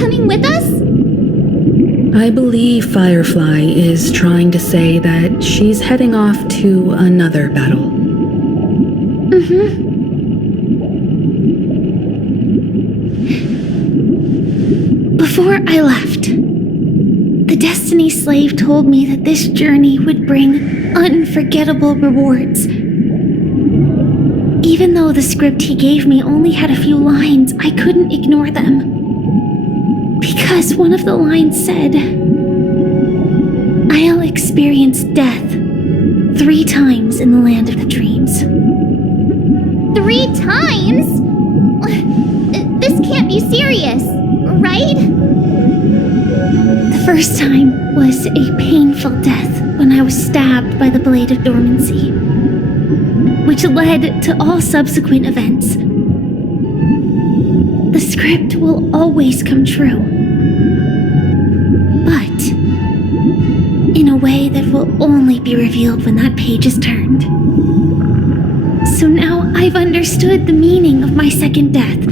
coming with us? I believe Firefly is trying to say that she's heading off to another battle. Before I left, the Destiny Slave told me that this journey would bring unforgettable rewards. Even though the script he gave me only had a few lines, I couldn't ignore them. Because one of the lines said, "I'll experience death 3 times in the land of the dreams." 3 times? This can't be serious, right? The first time was a painful death when I was stabbed by the Blade of Dormancy, which led to all subsequent events. The script will always come true, but in a way that will only be revealed when that page is turned. So now I've understood the meaning of my second death.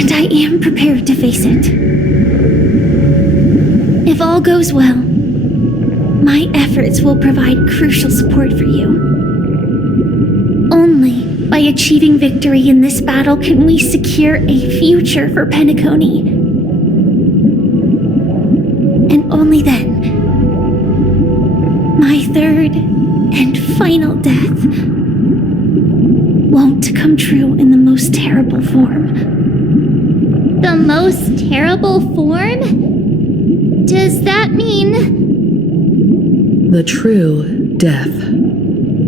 And I am prepared to face it. If all goes well, my efforts will provide crucial support for you. Only by achieving victory in this battle can we secure a future for Penacony. And only then, my third and final death won't come true in the most terrible form. The most terrible form? Does that mean... The true death,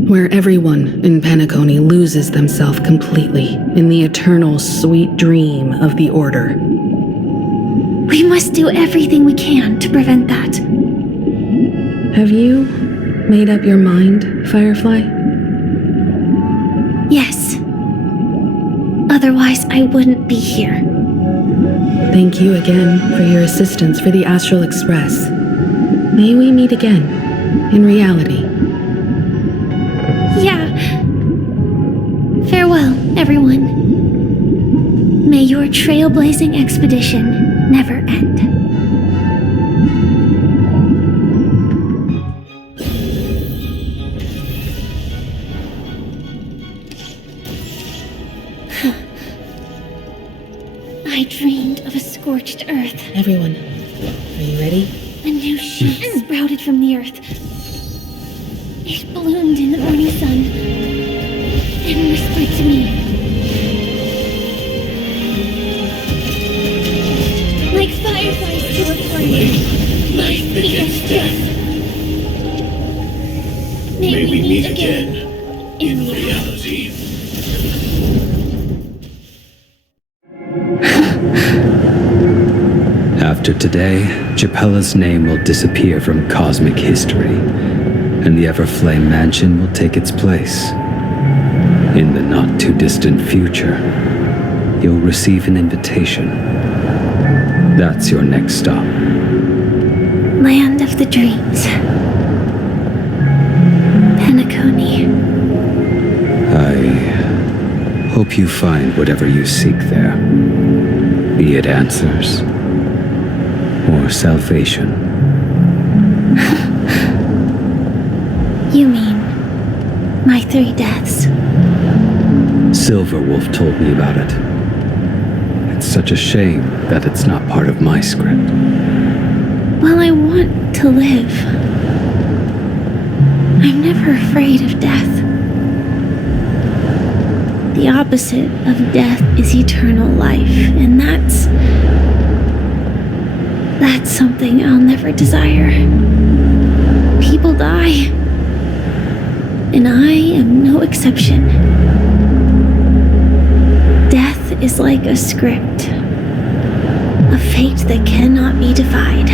where everyone in Penacony loses themselves completely in the eternal sweet dream of the Order. We must do everything we can to prevent that. Have you made up your mind, Firefly? Yes. Otherwise, I wouldn't be here. Thank you again for your assistance for the Astral Express. May we meet again, in reality. Yeah. Farewell, everyone. May your trailblazing expedition never end. I dreamed of a scorched earth. Everyone, are you ready? A new shoot sprouted from the earth. It bloomed in the morning sun and whispered to me. Like fireflies to a party. Life begets death. May we meet again in reality. After today, Chapella's name will disappear from cosmic history, and the Everflame Mansion will take its place. In the not-too-distant future, you'll receive an invitation. That's your next stop. Land of the dreams. Penacony. I hope you find whatever you seek there, be it answers or salvation. You mean my 3 deaths? Silverwolf told me about it. It's such a shame that it's not part of my script. Well, I want to live. I'm never afraid of death. The opposite of death is eternal life, and that's something I'll never desire. People die, and I am no exception. Death is like a script, a fate that cannot be defied.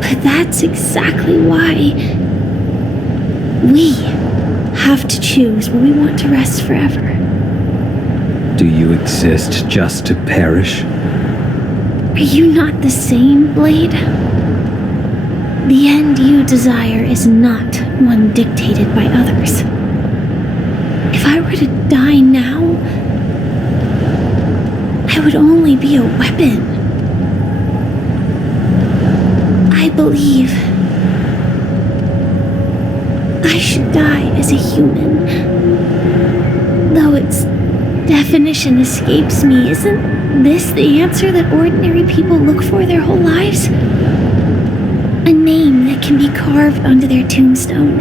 But that's exactly why we have to choose when we want to rest forever. Do you exist just to perish? Are you not the same, Blade? The end you desire is not one dictated by others. If I were to die now, I would only be a weapon. I believe I should die as a human. Though its definition escapes me, isn't this the answer that ordinary people look for their whole lives? A name that can be carved onto their tombstone.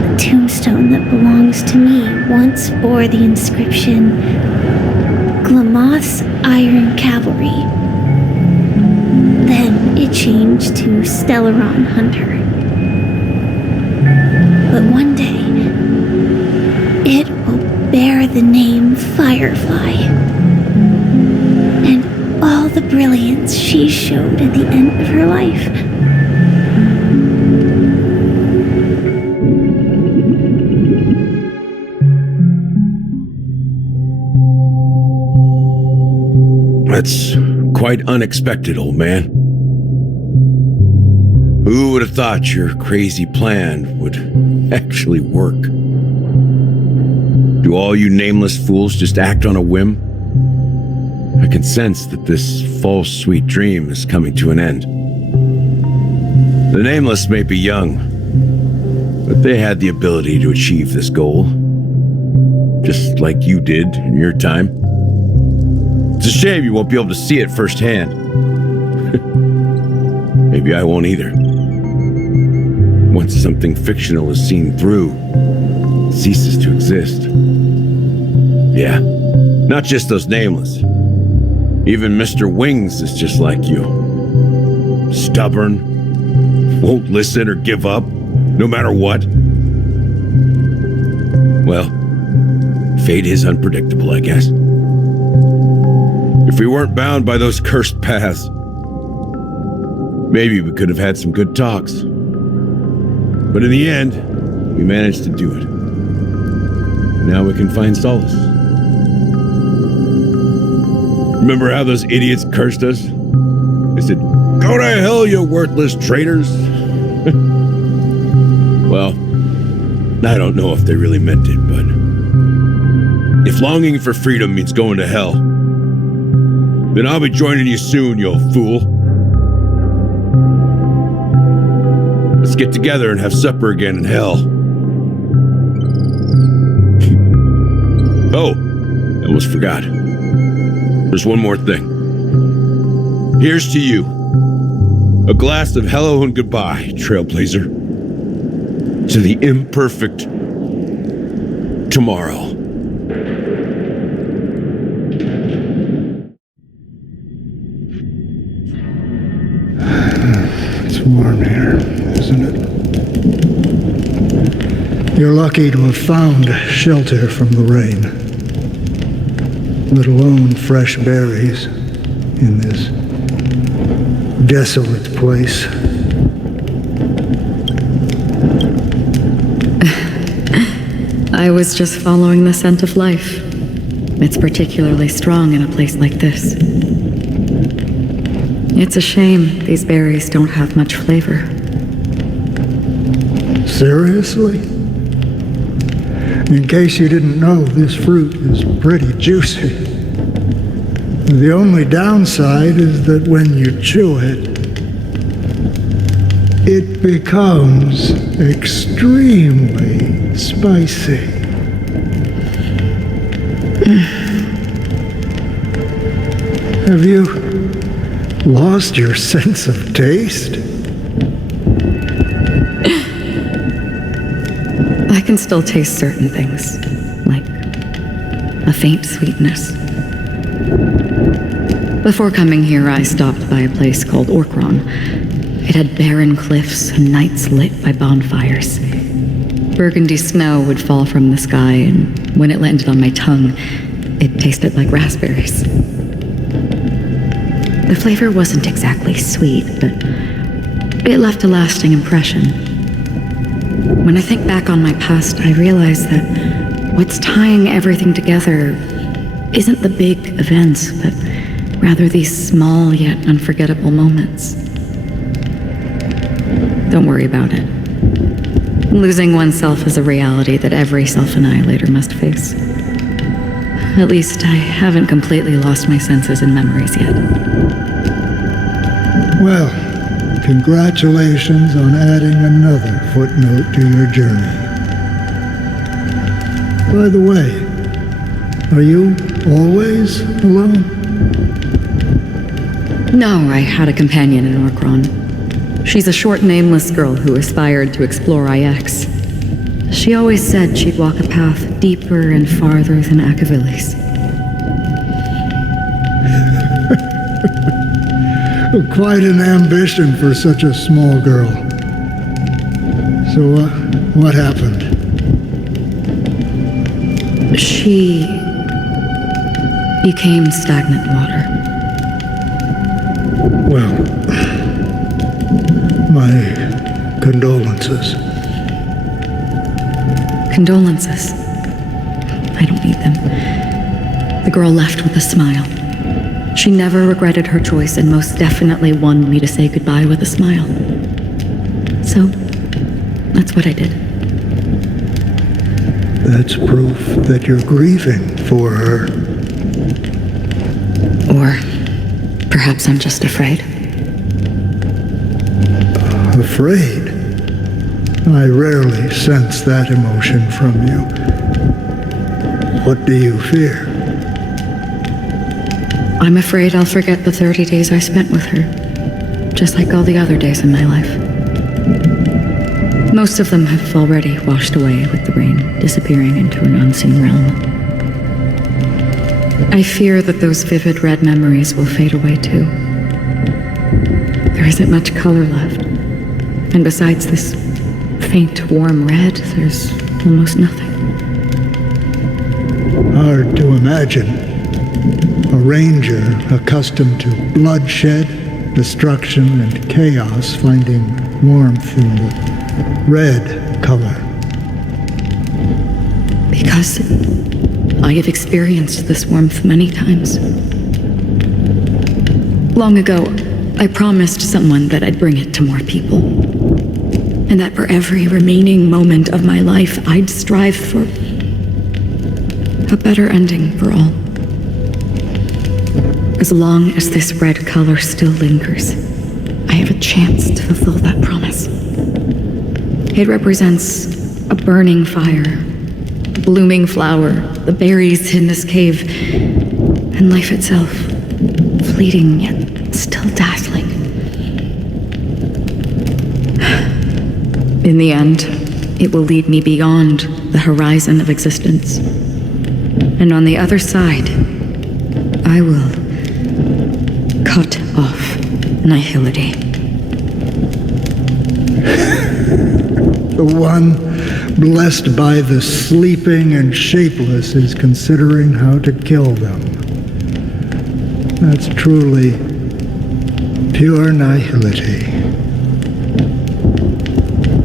The tombstone that belongs to me once bore the inscription, Glamoth's Iron Cavalry. Then it changed to Stellaron Hunter. But one day, it will bear the name Firefly. And all the brilliance she showed at the end of her life. That's quite unexpected, old man. Who would have thought your crazy plan would actually work? Do all you nameless fools just act on a whim? I can sense that this false sweet dream is coming to an end. The nameless may be young, but they had the ability to achieve this goal, just like you did in your time. It's a shame you won't be able to see it firsthand. Maybe I won't either. Once something fictional is seen through, it ceases to exist. Yeah, not just those nameless. Even Mr. Wings is just like you. Stubborn, won't listen or give up, no matter what. Well, fate is unpredictable, I guess. If we weren't bound by those cursed paths, maybe we could have had some good talks. But in the end, we managed to do it. Now we can find solace. Remember how those idiots cursed us? They said, "Go to hell, you worthless traitors." Well, I don't know if they really meant it, but if longing for freedom means going to hell, then I'll be joining you soon, you old fool. Let's get together and have supper again in hell. Oh, I almost forgot. There's one more thing. Here's to you. A glass of hello and goodbye, Trailblazer. To the imperfect tomorrow. It's warm here, isn't it? You're lucky to have found shelter from the rain, let alone fresh berries in this desolate place. I was just following the scent of life. It's particularly strong in a place like this. It's a shame these berries don't have much flavor. Seriously? In case you didn't know, this fruit is pretty juicy. The only downside is that when you chew it, it becomes extremely spicy. Have you lost your sense of taste? I can still taste certain things, like a faint sweetness. Before coming here, I stopped by a place called Orkron. It had barren cliffs and nights lit by bonfires. Burgundy snow would fall from the sky, and when it landed on my tongue, it tasted like raspberries. The flavor wasn't exactly sweet, but it left a lasting impression. When I think back on my past, I realize that what's tying everything together isn't the big events, but rather these small yet unforgettable moments. Don't worry about it. Losing oneself is a reality that every self-annihilator must face. At least I haven't completely lost my senses and memories yet. Well, congratulations on adding another footnote to your journey. By the way, are you always alone? No, I had a companion in Orkron. She's a short, nameless girl who aspired to explore IX. She always said she'd walk a path deeper and farther than Akavili's. Quite an ambition for such a small girl. So, what happened? She became stagnant water. Well, my condolences. Condolences. I don't need them. The girl left with a smile. She never regretted her choice and most definitely wanted me to say goodbye with a smile. So, that's what I did. That's proof that you're grieving for her. Or perhaps I'm just afraid. Afraid? I rarely sense that emotion from you. What do you fear? I'm afraid I'll forget the 30 days I spent with her, just like all the other days in my life. Most of them have already washed away with the rain, disappearing into an unseen realm. I fear that those vivid red memories will fade away too. There isn't much color left, and besides this faint, warm red, there's almost nothing. Hard to imagine. A ranger accustomed to bloodshed, destruction, and chaos finding warmth in the red color. Because I have experienced this warmth many times. Long ago, I promised someone that I'd bring it to more people. And that for every remaining moment of my life, I'd strive for a better ending for all. As long as this red color still lingers, I have a chance to fulfill that promise. It represents a burning fire, a blooming flower, the berries in this cave, and life itself, fleeting yet still dazzling. In the end, it will lead me beyond the horizon of existence. And on the other side, I will cut off nihility. The one blessed by the sleeping and shapeless is considering how to kill them. That's truly pure nihility.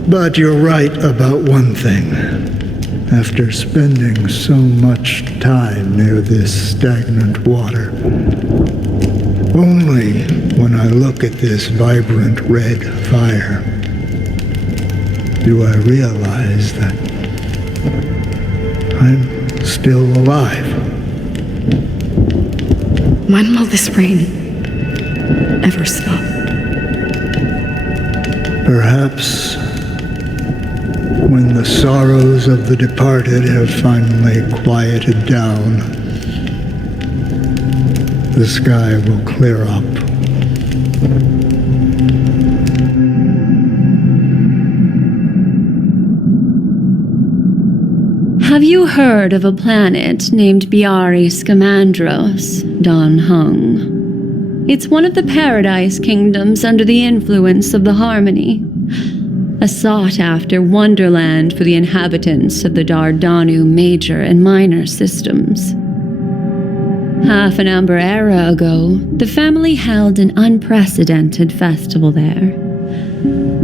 But you're right about one thing. After spending so much time near this stagnant water, only when I look at this vibrant red fire do I realize that I'm still alive. When will this rain ever stop? Perhaps when the sorrows of the departed have finally quieted down, the sky will clear up. Have you heard of a planet named Biari Scamandros, Don Hung? It's one of the Paradise Kingdoms under the influence of the Harmony, a sought-after wonderland for the inhabitants of the Dardanu Major and Minor systems. Half an Amber era ago, the family held an unprecedented festival there.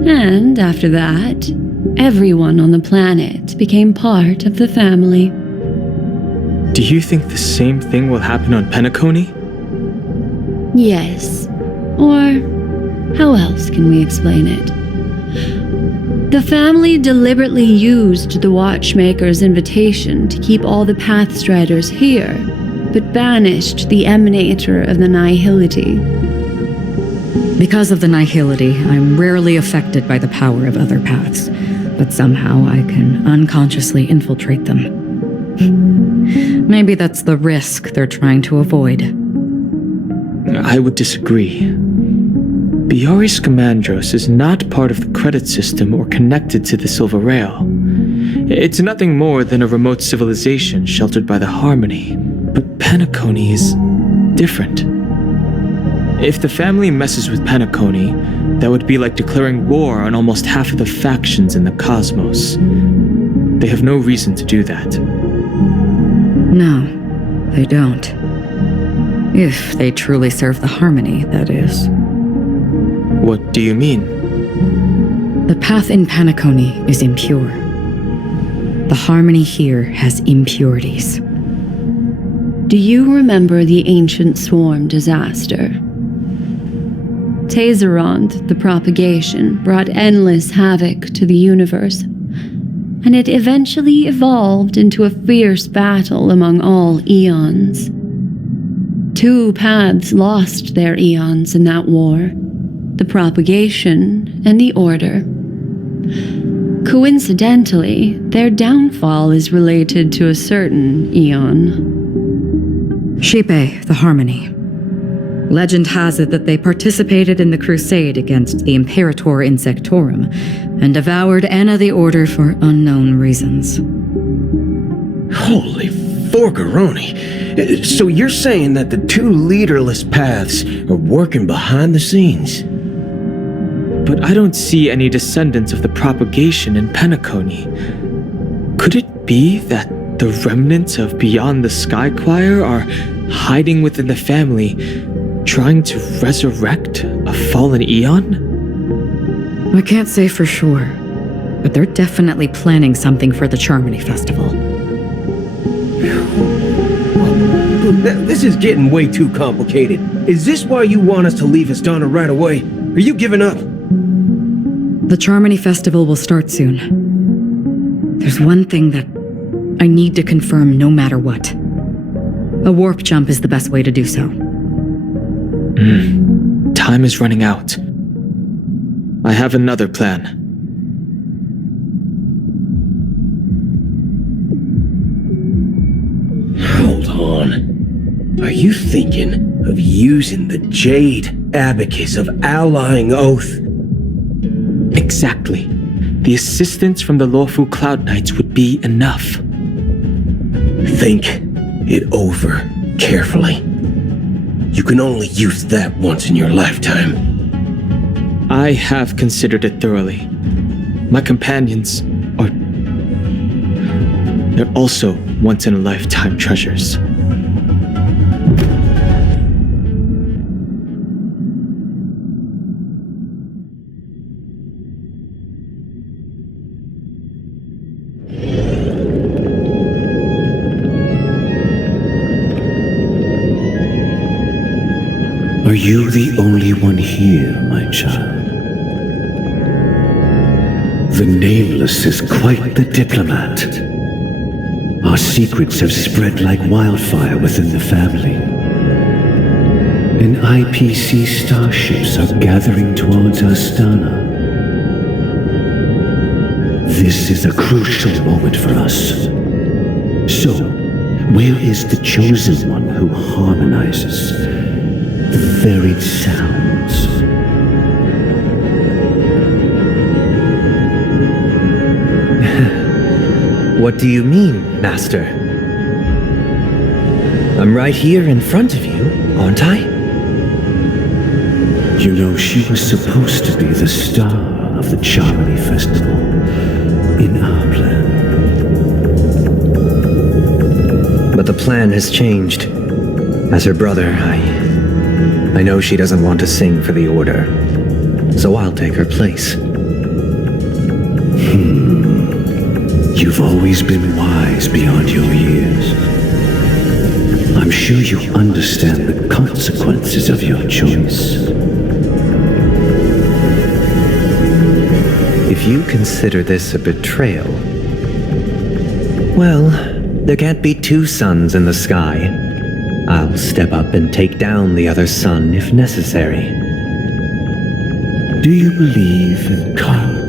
And after that, everyone on the planet became part of the family. Do you think the same thing will happen on Penacony? Yes. Or how else can we explain it? The The family deliberately used the Watchmaker's invitation to keep all the Pathstriders here, but banished the Emanator of the Nihility. Because of the Nihility, I'm rarely affected by the power of other paths, but somehow I can unconsciously infiltrate them. Maybe that's the risk they're trying to avoid. I would disagree. Biari Scamandros is not part of the credit system or connected to the Silver Rail. It's nothing more than a remote civilization sheltered by the Harmony. But Penacony is different. If the family messes with Penacony, that would be like declaring war on almost half of the factions in the cosmos. They have no reason to do that. No, they don't. If they truly serve the Harmony, that is. What do you mean? The path in Penacony is impure. The Harmony here has impurities. Do you remember the Ancient Swarm disaster? Tazeront, the propagation, brought endless havoc to the universe, and it eventually evolved into a fierce battle among all eons. 2 paths lost their eons in that war, the propagation and the order. Coincidentally, their downfall is related to a certain eon. Shipe, the Harmony. Legend has it that they participated in the crusade against the Imperator Insectorum and devoured Anna the Order for unknown reasons. Holy forgaroni. So you're saying that the 2 leaderless paths are working behind the scenes? But I don't see any descendants of the propagation in Penacony. Could it be that the remnants of Beyond the Sky Choir are hiding within the family, trying to resurrect a fallen eon? I can't say for sure, but they're definitely planning something for the Charmony Festival. This is getting way too complicated. Is this why you want us to leave Astana right away? Are you giving up? The Charmony Festival will start soon. There's one thing that I need to confirm no matter what. A warp jump is the best way to do so. Time is running out. I have another plan. Hold on. Are you thinking of using the Jade Abacus of Allying Oath? Exactly. The assistance from the Lawful Cloud Knights would be enough. Think it over carefully. You can only use that once in your lifetime. I have considered it thoroughly. My companions are... they're also once-in-a-lifetime treasures. Are you the only one here, my child? The Nameless is quite the diplomat. Our secrets have spread like wildfire within the family. And IPC starships are gathering towards Astana. This is a crucial moment for us. So, where is the chosen one who harmonizes the varied sounds? What do you mean, Master? I'm right here in front of you, aren't I? You know, she was supposed to be the star of the Charmony Festival in our plan. But the plan has changed. As her brother, I know she doesn't want to sing for the Order, so I'll take her place. You've always been wise beyond your years. I'm sure you understand the consequences of your choice. If if you consider this a betrayal, well, there can't be two suns in the sky. I'll step up and take down the other sun if necessary. Do you believe in karma?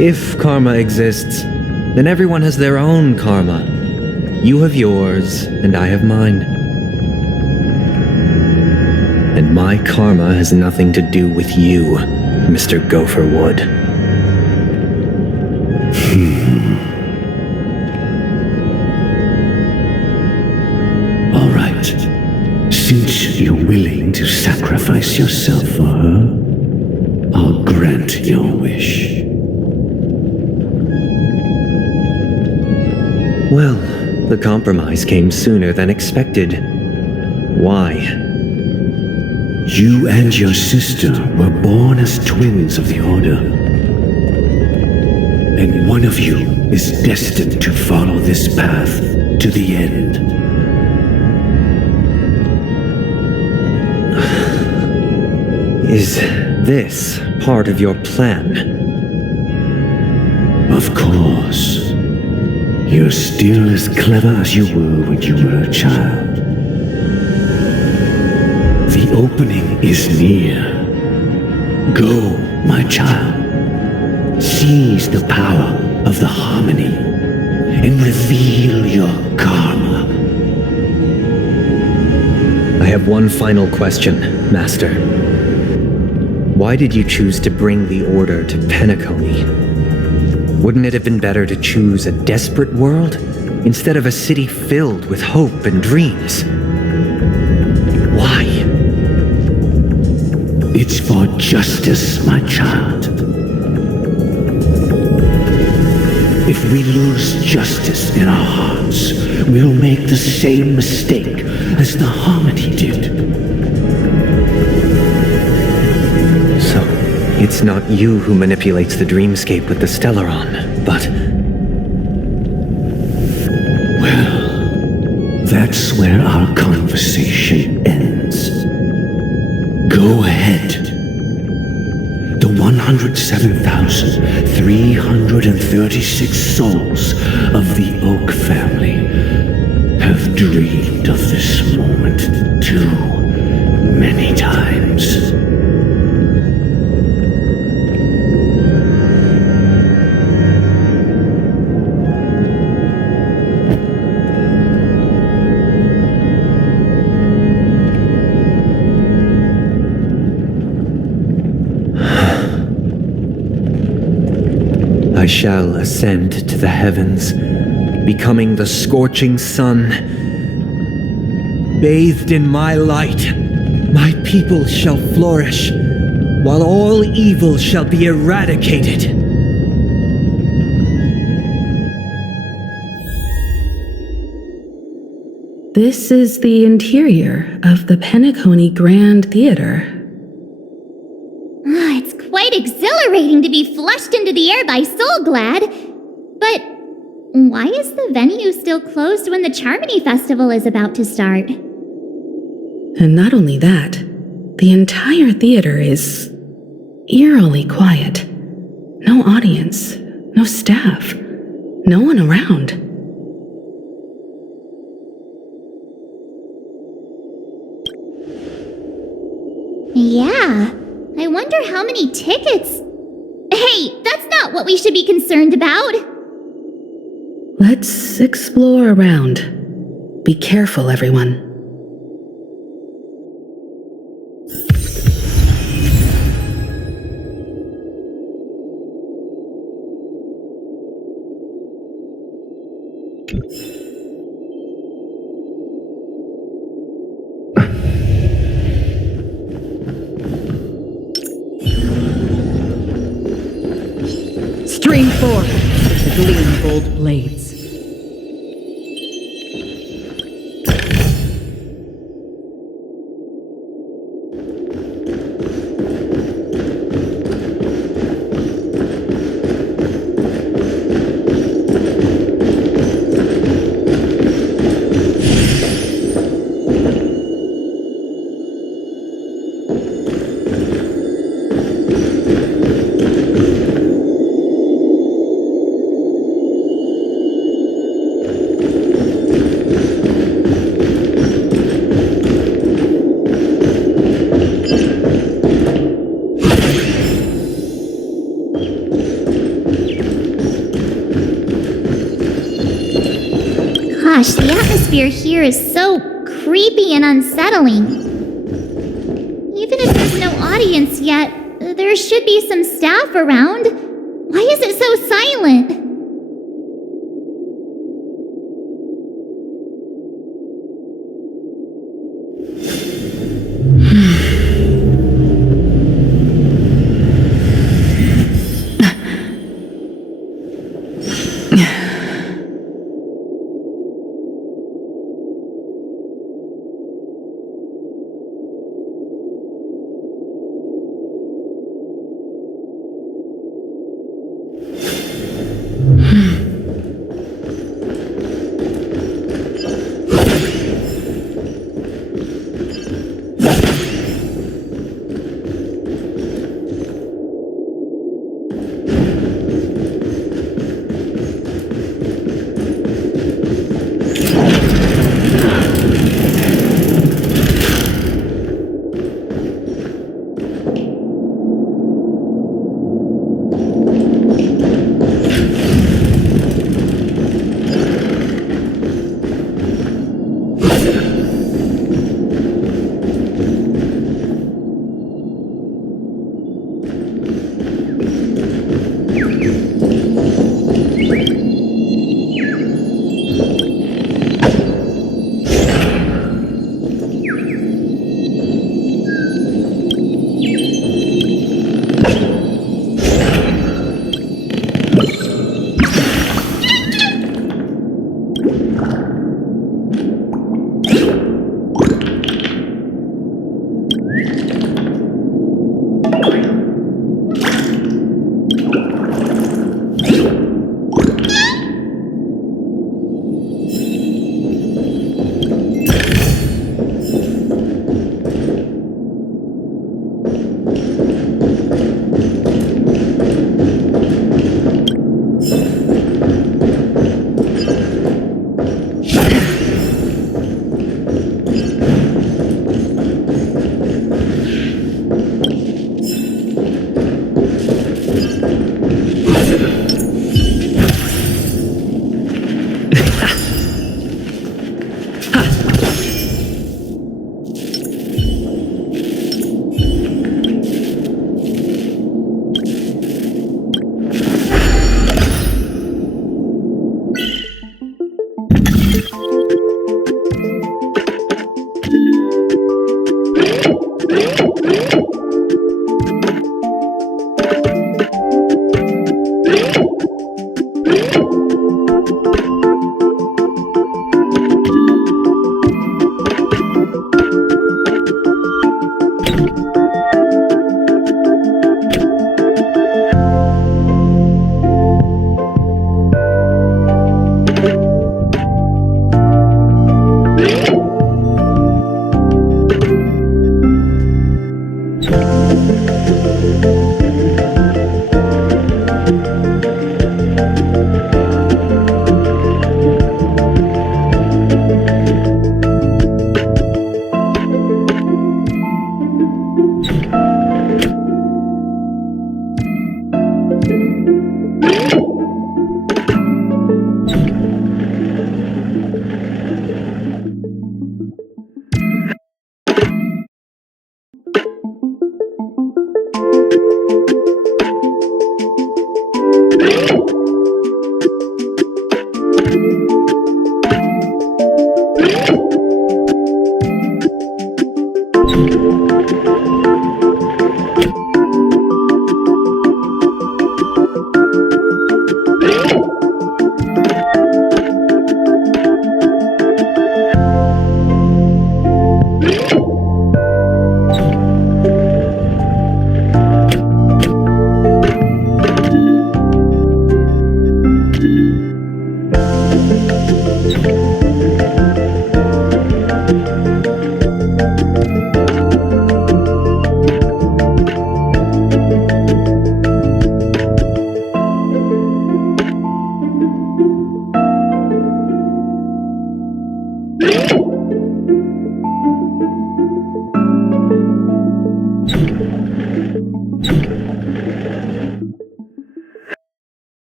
If karma exists, then everyone has their own karma. You have yours, and I have mine. And my karma has nothing to do with you, Mr. Gopherwood. All right. Since you're willing to sacrifice yourself for her, I'll grant your wish. Well, the compromise came sooner than expected. Why? You and your sister were born as twins of the Order. And one of you is destined to follow this path to the end. Is this part of your plan? Of course. You're still as clever as you were when you were a child. The opening is near. Go, my child. Seize the power of the harmony and reveal your karma. I have one final question, Master. Why did you choose to bring the Order to Penacony? Wouldn't it have been better to choose a desperate world instead of a city filled with hope and dreams? Why? It's for justice, my child. If we lose justice in our hearts, we'll make the same mistake as the Harmony did. So, it's not you who manipulates the dreamscape with the Stellaron, but... Well, that's where our conversation ends. Go ahead. The 107,336 souls of the Oak family have dreamed of this moment too many times. I shall ascend to the heavens, becoming the scorching sun. Bathed in my light, my people shall flourish, while all evil shall be eradicated. This is the interior of the Penacony Grand Theater. It's quite exhilarating to be flushed into the air by Soulglad. But why is the venue still closed when the Charmony Festival is about to start? And not only that, the entire theater is eerily quiet. No audience, no staff, no one around. Yeah, I wonder how many tickets... Hey, that's not what we should be concerned about! Let's explore around. Be careful, everyone. Stream forth the gleaming gold blades. gosh, the atmosphere here is so creepy and unsettling. Even if there's no audience yet, there should be some staff around. Why is it so silent?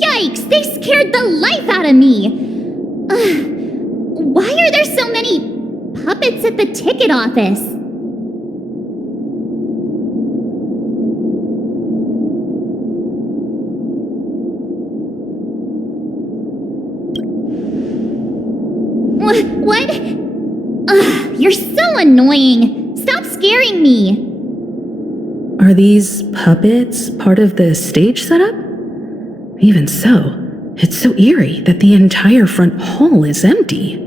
Yikes! They scared the life out of me! Why are there so many puppets at the ticket office? What? You're so annoying! Stop scaring me! Are these puppets part of the stage setup? Even so, it's so eerie that the entire front hall is empty.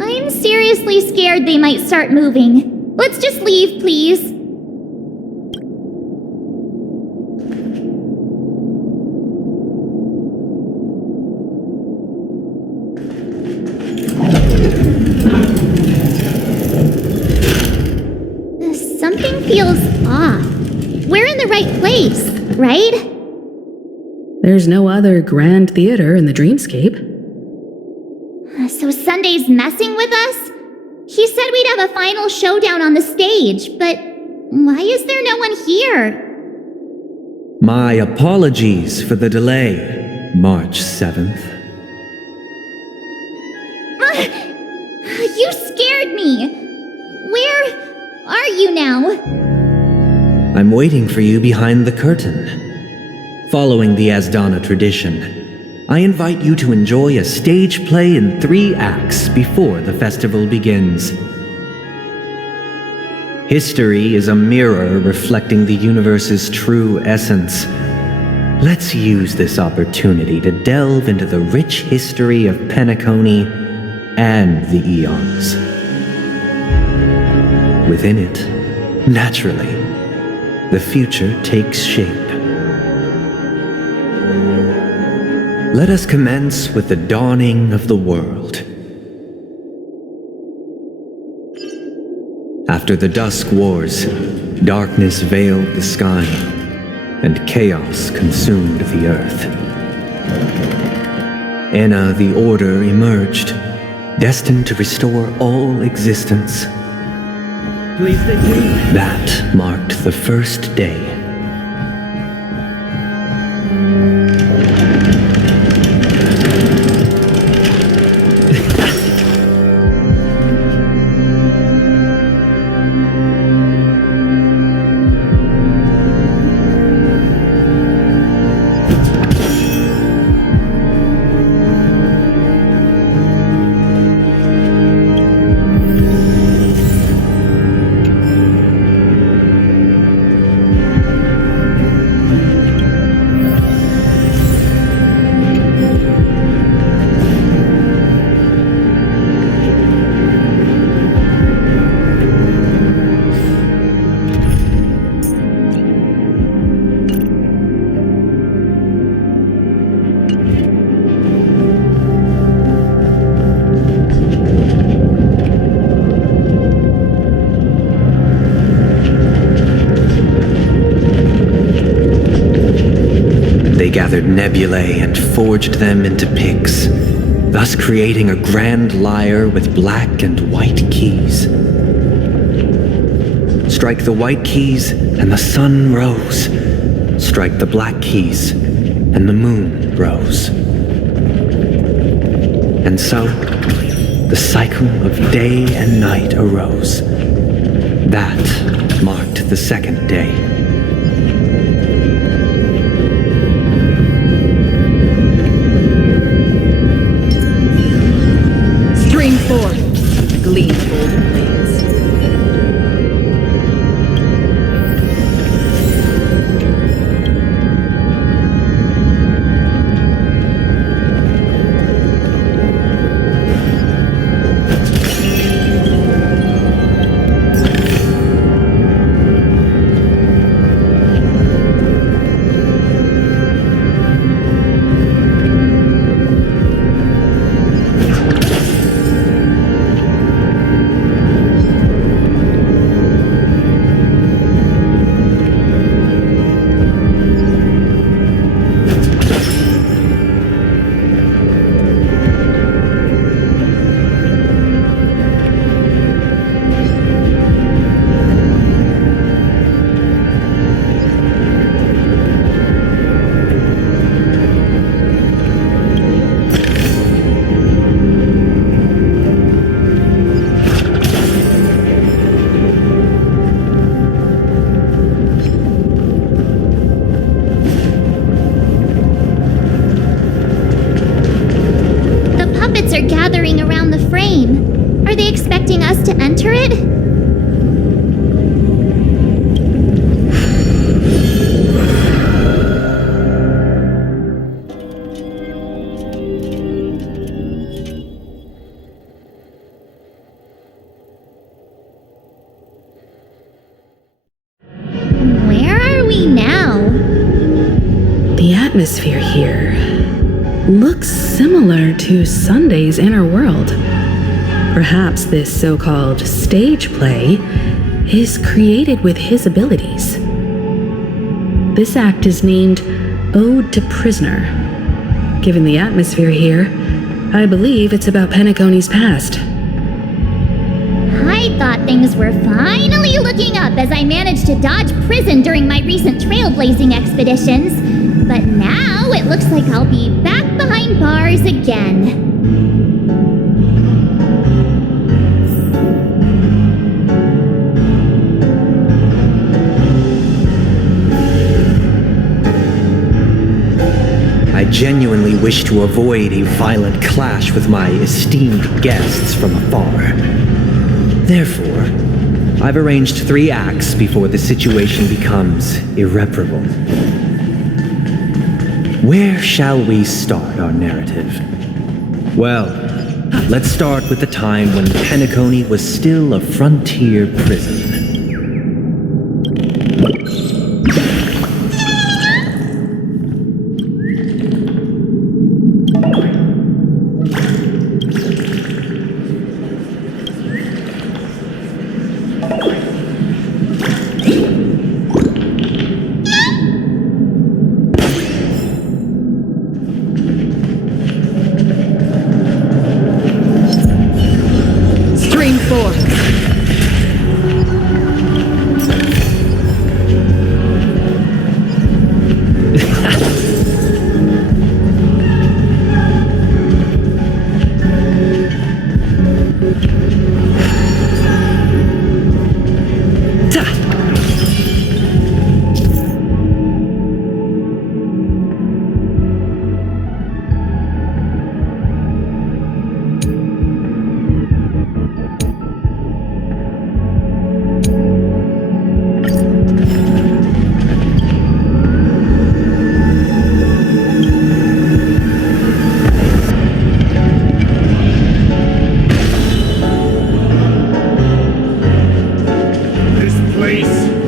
I'm seriously scared they might start moving. Let's just leave, please. Something feels off. We're in the right place, right? There's no other grand theater in the dreamscape. So Sunday's messing with us? He said we'd have a final showdown on the stage, but why is there no one here? My apologies for the delay, March 7th. You scared me! Where are you now? I'm waiting for you behind the curtain. Following the Asdana tradition, I invite you to enjoy a stage play in 3 acts before the festival begins. History is a mirror reflecting the universe's true essence. Let's use this opportunity to delve into the rich history of Penacony and the eons. Within it, naturally, the future takes shape. Let us commence with the dawning of the world. After the Dusk Wars, darkness veiled the sky, and chaos consumed the earth. Enna the Order emerged, destined to restore all existence. Please stay tuned. That marked the first day. gathered nebulae and forged them into pigs, thus creating a grand lyre with black and white keys. Strike the white keys, and the sun rose. Strike the black keys, and the moon rose. And so, the cycle of day and night arose. That marked the second day. Stream forth, gleam golden blades. Are gathering around the frame. Are they expecting us to enter it? Where are we now? The atmosphere here looks similar to Sunday's inner world. Perhaps this so-called stage play is created with his abilities. This act is named Ode to Prisoner. Given the atmosphere here, I believe it's about Penacony's past. I thought things were finally looking up as I managed to dodge prison during my recent trailblazing expeditions. But now it looks like I'll be back behind bars again. I genuinely wish to avoid a violent clash with my esteemed guests from afar. Therefore, I've arranged 3 acts before the situation becomes irreparable. Where shall we start our narrative? Well, let's start with the time when Penacony was still a frontier prison.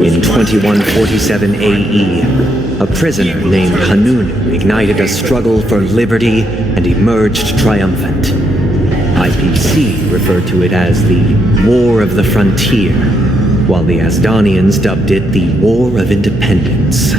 In 2147 AE, a prisoner named Hanun ignited a struggle for liberty and emerged triumphant. IPC referred to it as the War of the Frontier, while the Asdanians dubbed it the War of Independence.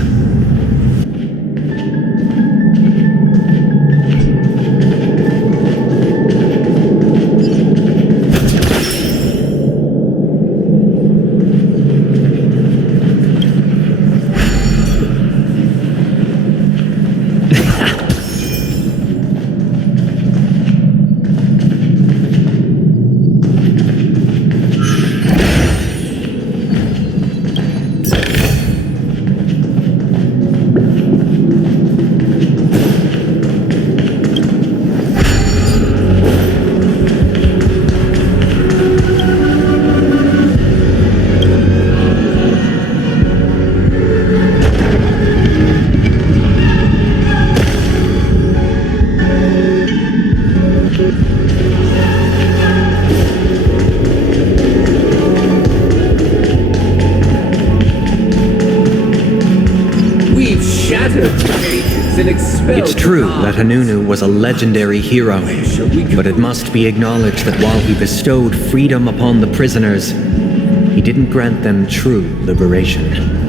expelled. It's true that Hanunu was a legendary hero, but it must be acknowledged that while he bestowed freedom upon the prisoners, he didn't grant them true liberation.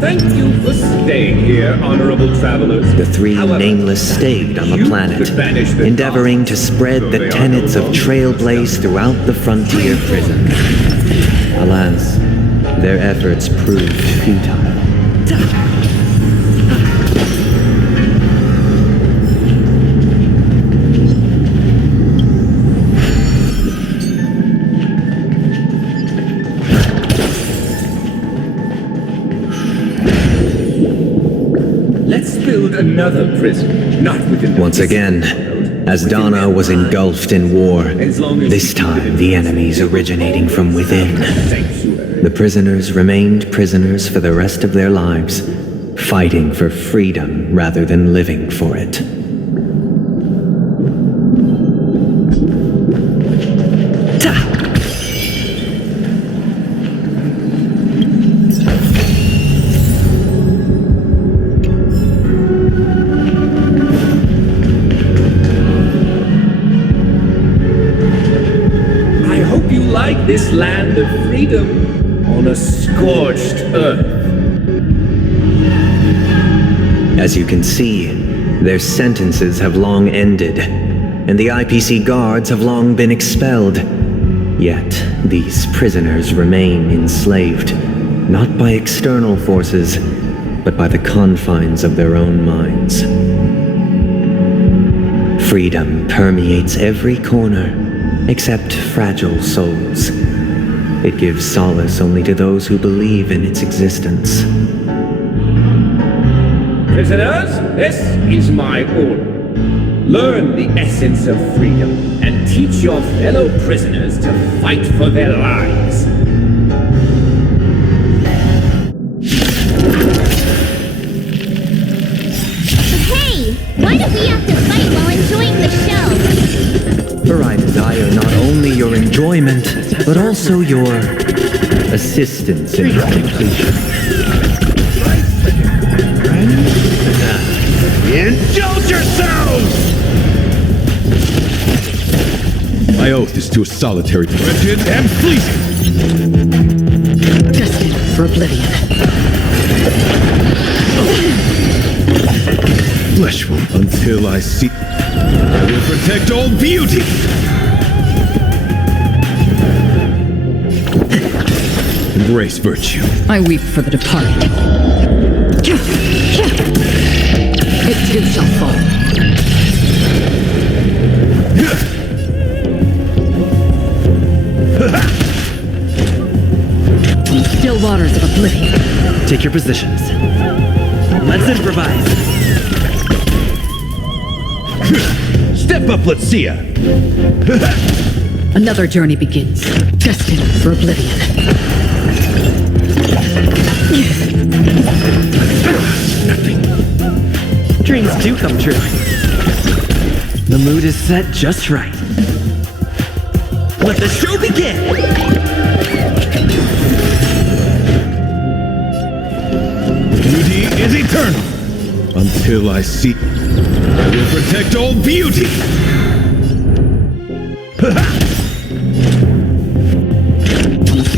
Thank you for staying here, honorable travelers. The three However, nameless stayed on the you planet, could banish the endeavoring to gods, spread though the they are tenets no of longer trailblaze throughout the frontier prison. Alas, their efforts proved futile. Let's build another prison, not within the Once again, as Dana was engulfed in war, this time the enemies originating from within. The prisoners remained prisoners for the rest of their lives, fighting for freedom rather than living for it. I hope you like this land of freedom on a scorched earth. As you can see, their sentences have long ended, and the IPC guards have long been expelled. Yet, these prisoners remain enslaved, not by external forces, but by the confines of their own minds. Freedom permeates every corner, except fragile souls. It gives solace only to those who believe in its existence. Prisoners, this is my order. Learn the essence of freedom and teach your fellow prisoners to fight for their lives. Hey, why do we have to fight while enjoying the show? For I desire not only your enjoyment, but also your assistance in its completion. Indulge yourselves! My oath is to a solitary, wretched, and fleeting. Destined for oblivion. Flesh wound until I see. I will protect all beauty. Embrace virtue. I weep for the departed. It too shall fall. Still waters of oblivion. Take your positions. Let's improvise. Step up, let's see ya. Another journey begins. Destined for oblivion. Dreams do come true. The mood is set just right. Let the show begin! Beauty is eternal. Until I see. I will protect all beauty.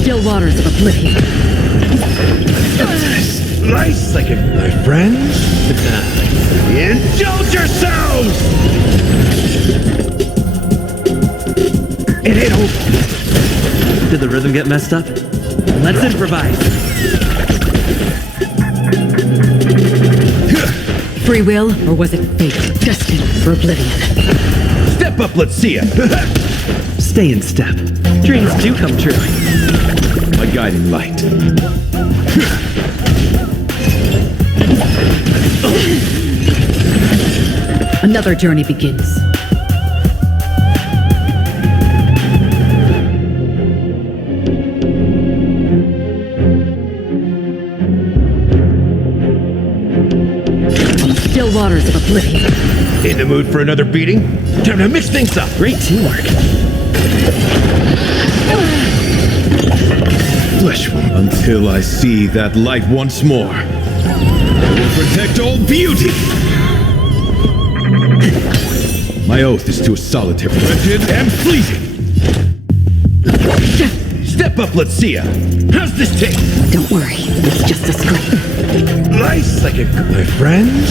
Still waters of oblivion. Slice like it, my friends. Indulge yourselves! It ain't over. Did the rhythm get messed up? Let's improvise. Free will, or was it fate? Destined for oblivion. Step up, let's see ya. Stay in step. Dreams do come true. My guiding light. Another journey begins. Still waters of oblivion. In the mood for another beating? Time to mix things up. Great teamwork. flesh wound until I see that light once more. I will protect all beauty. My oath is to a solitary, wretched and fleeting. Step up, let's see ya. How's this taste? Don't worry, it's just a scrape. Nice like a good, my friends.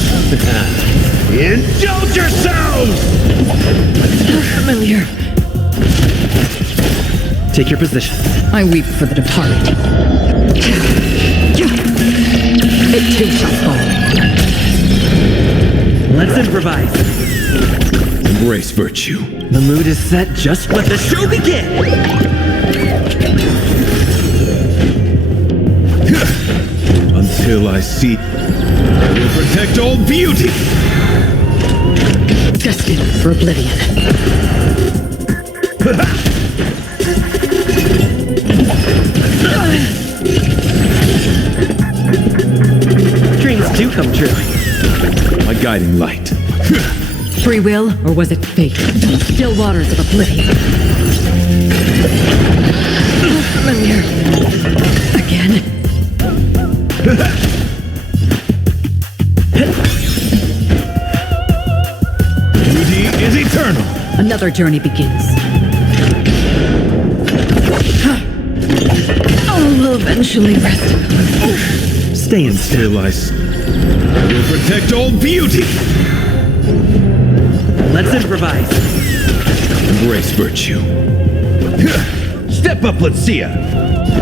Indulge yourselves! Familiar. Take your position. I weep for the departed. It too shall fall. Let's improvise. Embrace virtue. The mood is set, just let the show begin! Until I see, I will protect all beauty. Destined for oblivion. Dreams do come true. My guiding light. Free will, or was it fate? Still waters of oblivion. Familiar. Again. Beauty is eternal. Another journey begins. I'll eventually rest. Stay in step. Till I will protect all beauty. Let's improvise. Embrace virtue. Step up, let's see ya.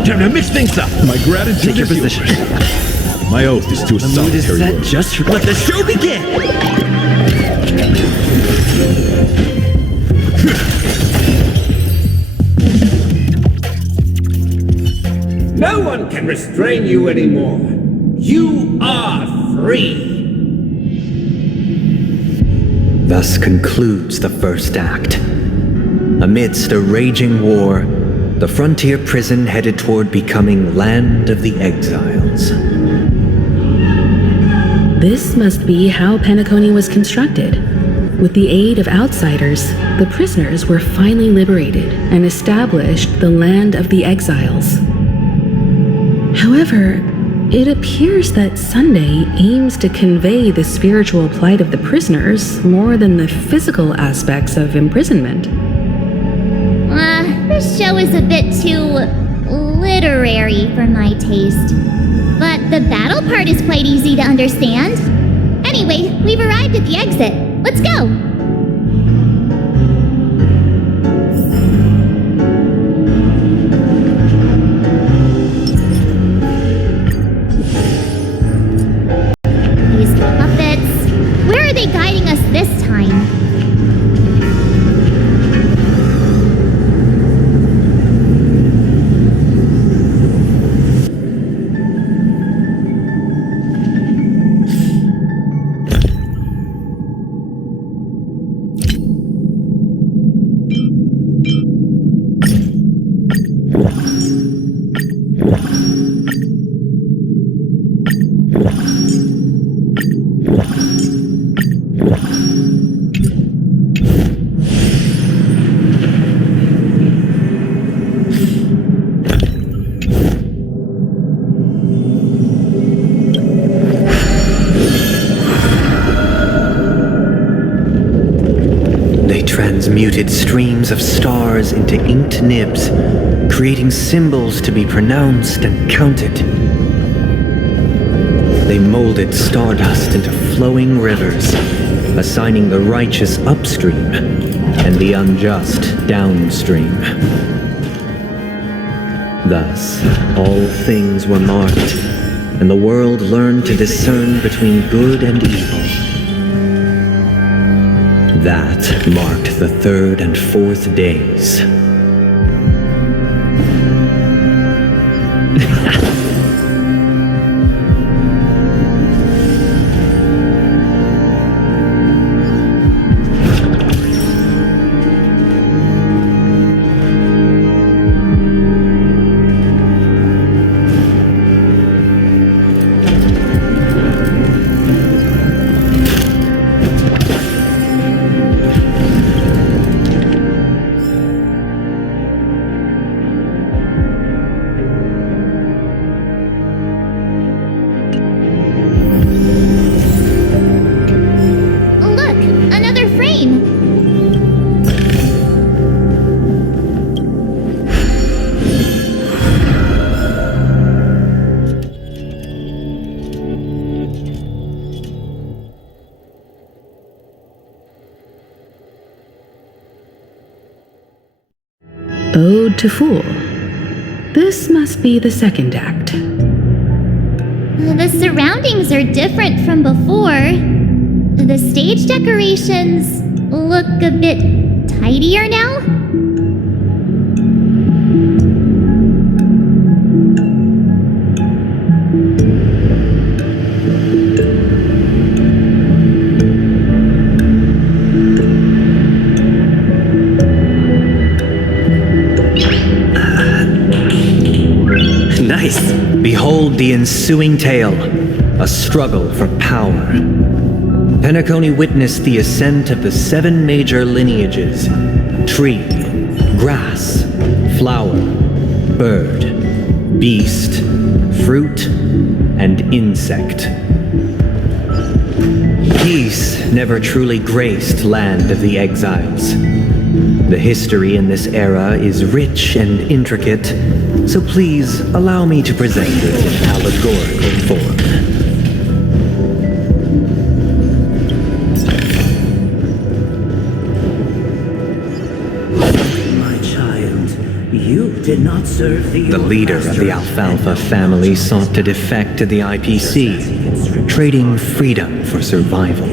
Time to mix things up. My gratitude Take your is position. yours. My oath is to a The mood is solitary set, world. just let the show begin! No one can restrain you anymore. You are free. Thus concludes the first act. Amidst a raging war, the frontier prison headed toward becoming Land of the Exiles. This must be how Penacony was constructed. With the aid of outsiders, the prisoners were finally liberated and established the Land of the Exiles. However, it appears that Sunday aims to convey the spiritual plight of the prisoners more than the physical aspects of imprisonment. This show is a bit too literary for my taste. But the battle part is quite easy to understand. Anyway, we've arrived at the exit. Let's go! These puppets. Where are they guiding us this time? Transmuted streams of stars into inked nibs, creating symbols to be pronounced and counted. They molded stardust into flowing rivers, assigning the righteous upstream and the unjust downstream. Thus, all things were marked, and the world learned to discern between good and evil. That marked the third and fourth days. Ode to Fool. This must be the second act. The surroundings are different from before. The stage decorations look a bit tidier now. Nice! Behold the ensuing tale, a struggle for power. Penacony witnessed the ascent of the 7 major lineages: tree, grass, flower, bird, beast, fruit, and insect. Peace never truly graced Land of the Exiles. The history in this era is rich and intricate, so please allow me to present it in allegorical form. My child, you did not serve the leader of the Alfalfa family sought to defect to the IPC, trading freedom for survival.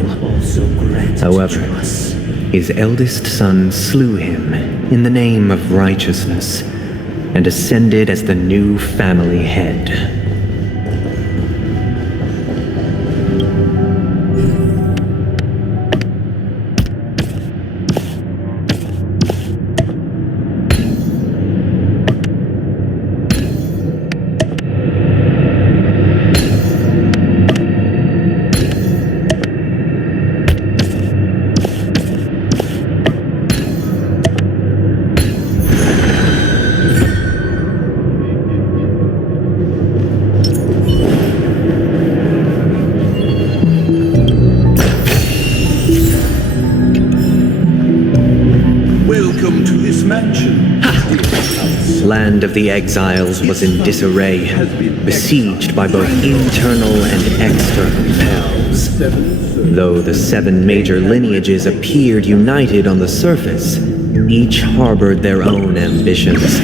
However, his eldest son slew him in the name of righteousness and ascended as the new family head. Land of the Exiles was in disarray, besieged by both internal and external perils. Though the 7 major lineages appeared united on the surface, each harbored their own ambitions.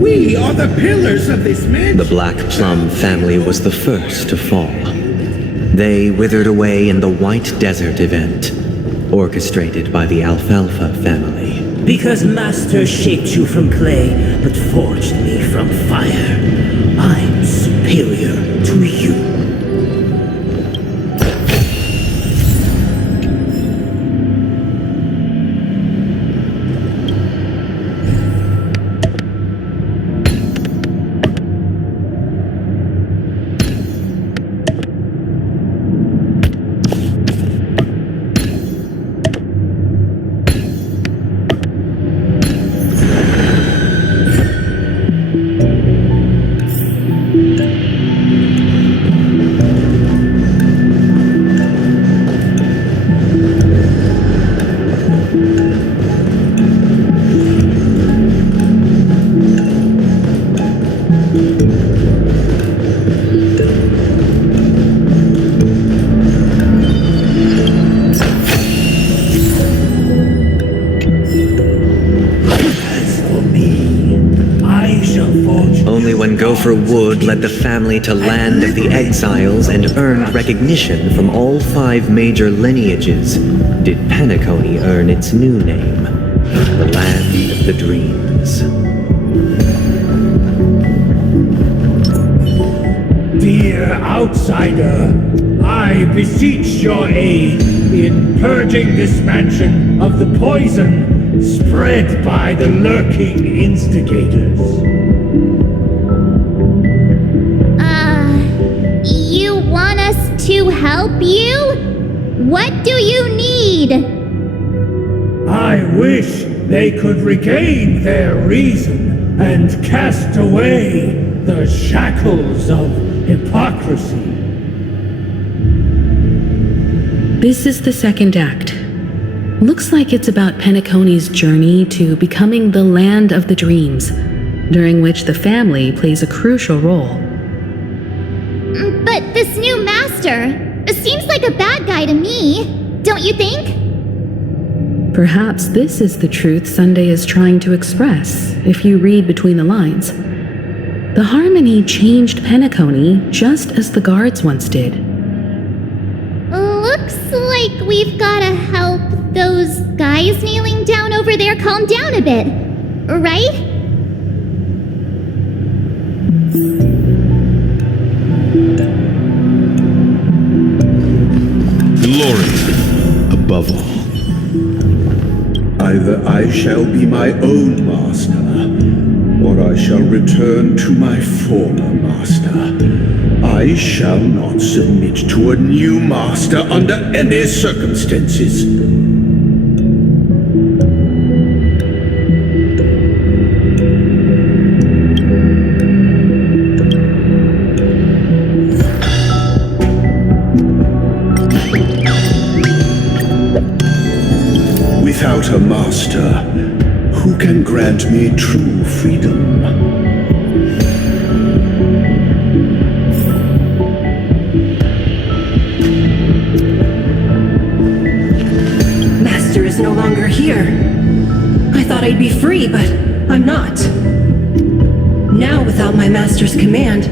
We are the pillars of this mansion. The Black Plum family was the first to fall. They withered away in the White Desert event, orchestrated by the Alfalfa family. Because Master shaped you from clay, but forged me from fire. I'm superior to you. Gopher Wood led the family to Land of the Exiles and earned recognition from all 5 major lineages, did Penacony earn its new name, the Land of the Dreams. Dear outsider, I beseech your aid in purging this mansion of the poison spread by the lurking instigators. You want us to help you? What do you need? I wish they could regain their reason and cast away the shackles of hypocrisy. This is the second act. Looks like it's about Penacony's journey to becoming the land of the dreams, during which the family plays a crucial role. But this new master seems like a bad guy to me, don't you think? Perhaps this is the truth Sunday is trying to express, if you read between the lines. The Harmony changed Penacony just as the guards once did. Looks like we've gotta help those guys kneeling down over there calm down a bit, right? Glory above all. Either I shall be my own master, or I shall return to my former master. I shall not submit to a new master under any circumstances. Without a master, who can grant me true freedom? Master is no longer here. I thought I'd be free, but I'm not. Now, without my master's command,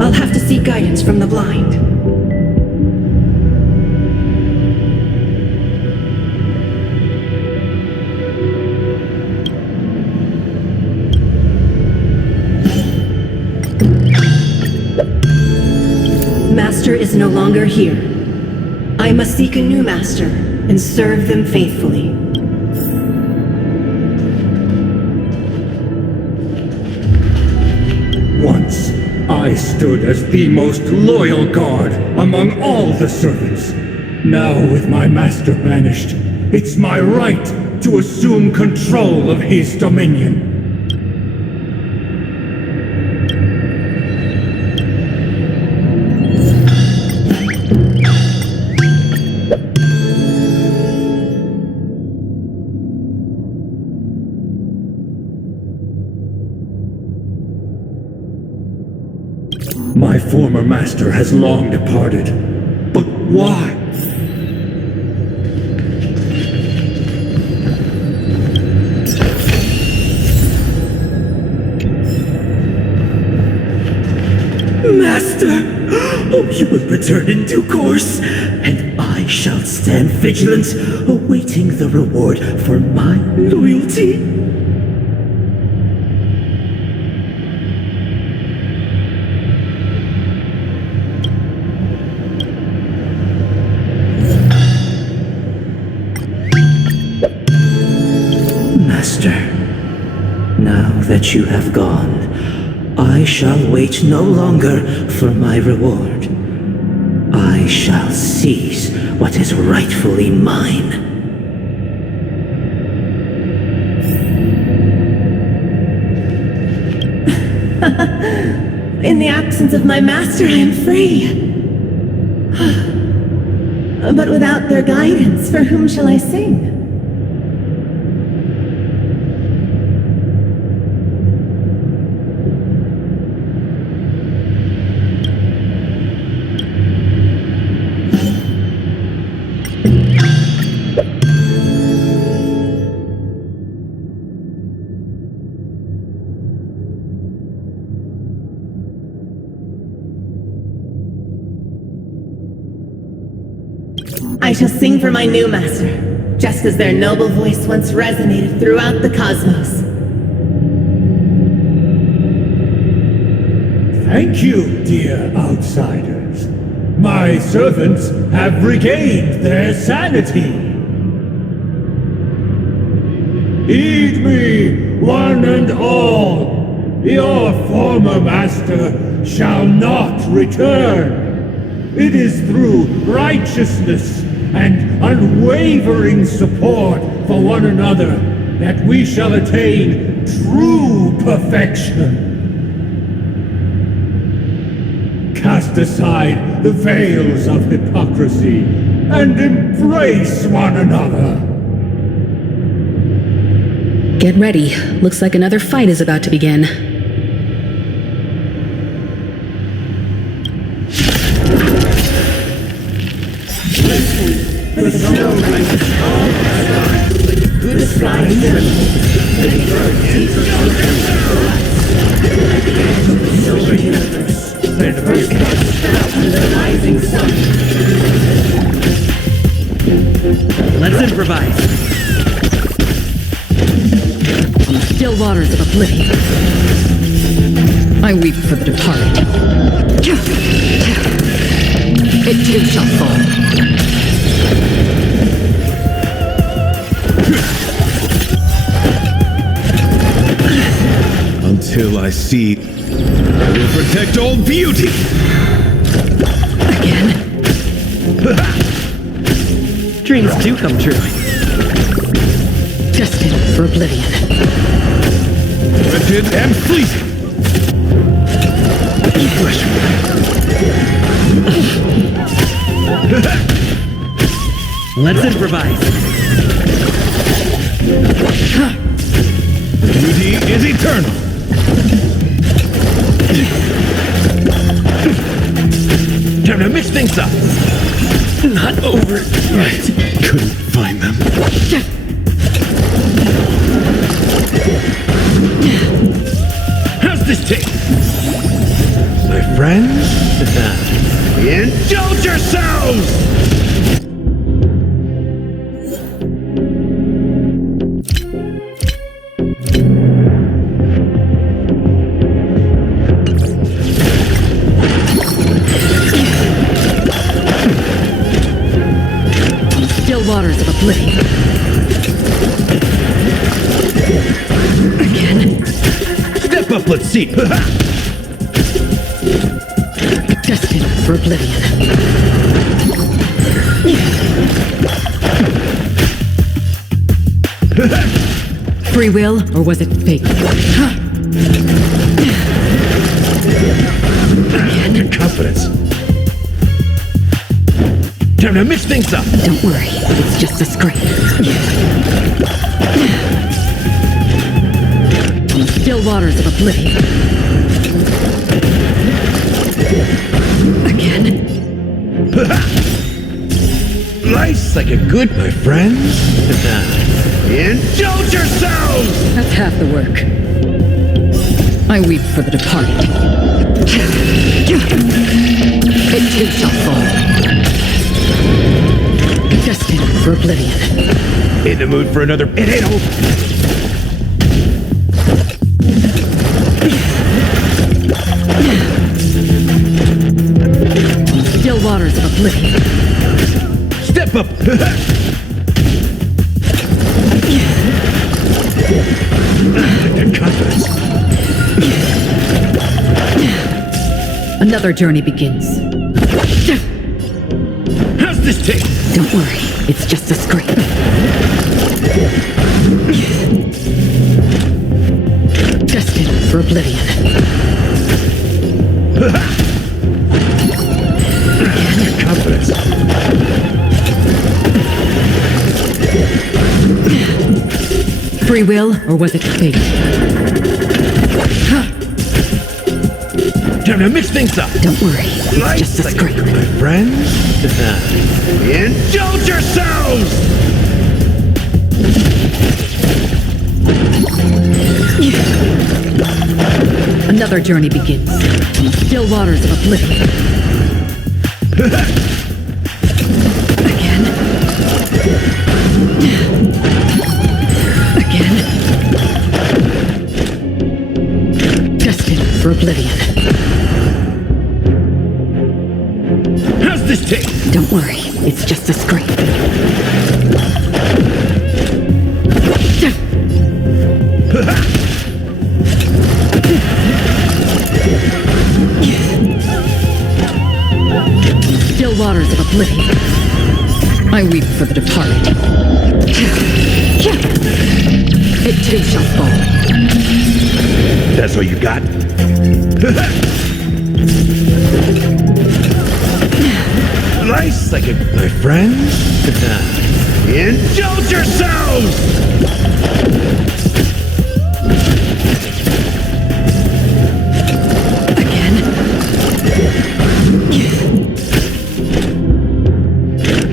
I'll have to seek guidance from the blind. Master is no longer here. I must seek a new master and serve them faithfully. Once, I stood as the most loyal guard among all the servants. Now, with my master banished, it's my right to assume control of his dominion. My former master has long departed, but why? Master! Oh, you will return in due course, and I shall stand vigilant, awaiting the reward for my loyalty. Master, now that you have gone, I shall wait no longer for my reward. I shall seize what is rightfully mine. In the absence of my master, I am free. But without their guidance, for whom shall I sing? I shall sing for my new master, just as their noble voice once resonated throughout the cosmos. Thank you, dear outsiders. My servants have regained their sanity. Heed me, one and all. Your former master shall not return. It is through righteousness and unwavering support for one another that we shall attain true perfection. Cast aside the veils of hypocrisy and embrace one another. Get ready. Looks like another fight is about to begin. The snow like the good sky the bird teaches the silver universe. The first cast out the rising sun. Let's improvise. On the still waters of oblivion, I weep for the departed. It too shall fall. Until I see, I will protect all beauty! Again? Dreams do come true. Destined for oblivion. Wretched and fleeting! Let's improvise. Beauty is eternal! Time to mix things up. Not over yet. Couldn't find them. How's this taste? My friends? Indulge yourselves! Waters of oblivion. Again? Step up, let's see! Destined for oblivion. Free will, or was it fate? Again? Confidence. Time to mix things up. Don't worry, it's just a scrape. On the still waters of oblivion. Again? Life's like a good, my friends. Indulge yourselves! That's half the work. I weep for the departed. It too shall fall. Destined for oblivion. In the mood for another. It ain't over. Still waters of oblivion. Step up. Confidence. Another journey begins. How's this taste? Don't worry, it's just a scrape. Destined for oblivion. Confidence. Free will, or was it fate? Time to mix things up. Don't worry, it's just a scrape. My friends? Indulge yourselves! Another journey begins. Still waters of oblivion. Again. Again. Destined for oblivion. Just take. Don't worry, it's just a scrape. Still waters of oblivion. I weep for the departed. It too shall fall. That's all you got? Nice like it, my friends. Indulge yourselves!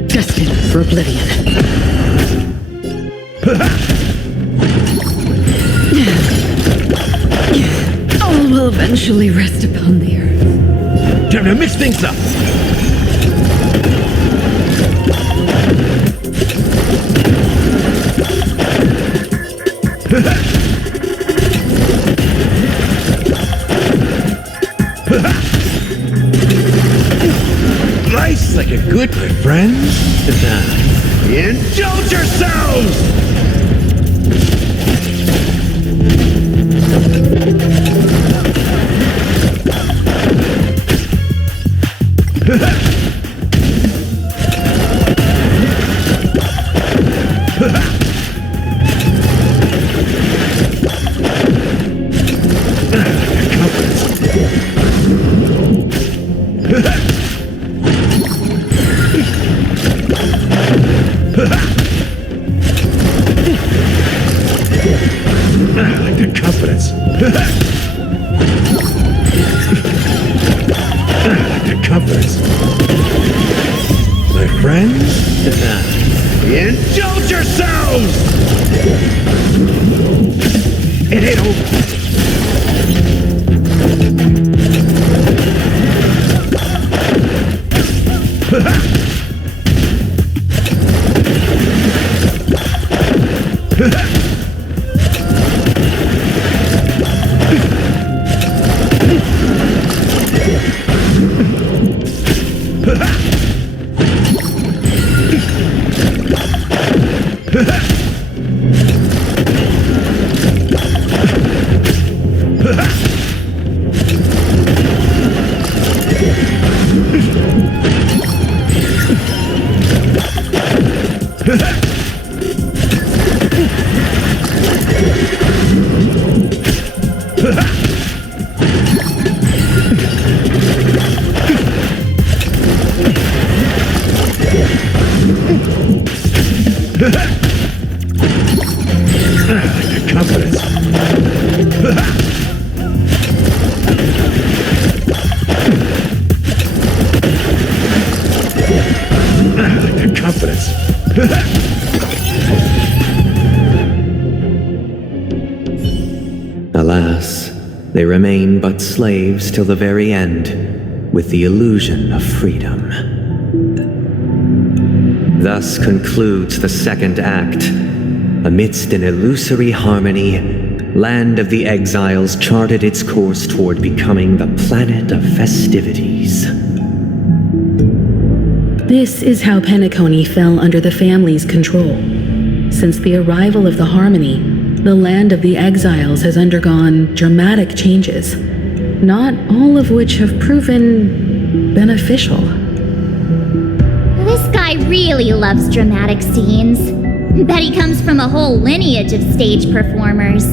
Destined for oblivion. All will eventually rest upon the earth. Time to mix things up. Nice like a good, my friends. Indulge yourselves! Confidence. Confidence. My friends? Indulge yourselves! It ain't over. Confidence. Confidence. Alas, they remain but slaves till the very end, with the illusion of freedom. Thus concludes the second act. Amidst an illusory harmony, Land of the Exiles charted its course toward becoming the planet of festivities. This is how Penacony fell under the family's control. Since the arrival of the Harmony, the Land of the Exiles has undergone dramatic changes, not all of which have proven beneficial. This guy really loves dramatic scenes. Bet he comes from a whole lineage of stage performers.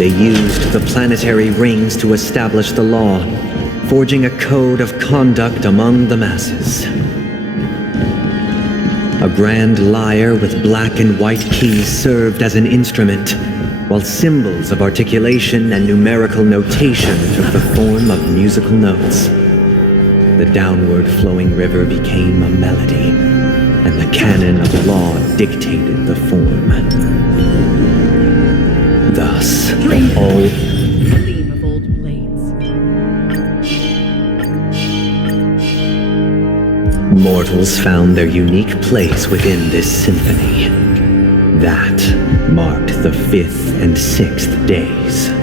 They used the planetary rings to establish the law, forging a code of conduct among the masses. A grand lyre with black and white keys served as an instrument, while symbols of articulation and numerical notation took the form of musical notes. The downward flowing river became a melody, and the canon of law dictated the form. Thus, all Gleam of old blades. mortals found their unique place within this symphony. That marked the 5th and 6th days.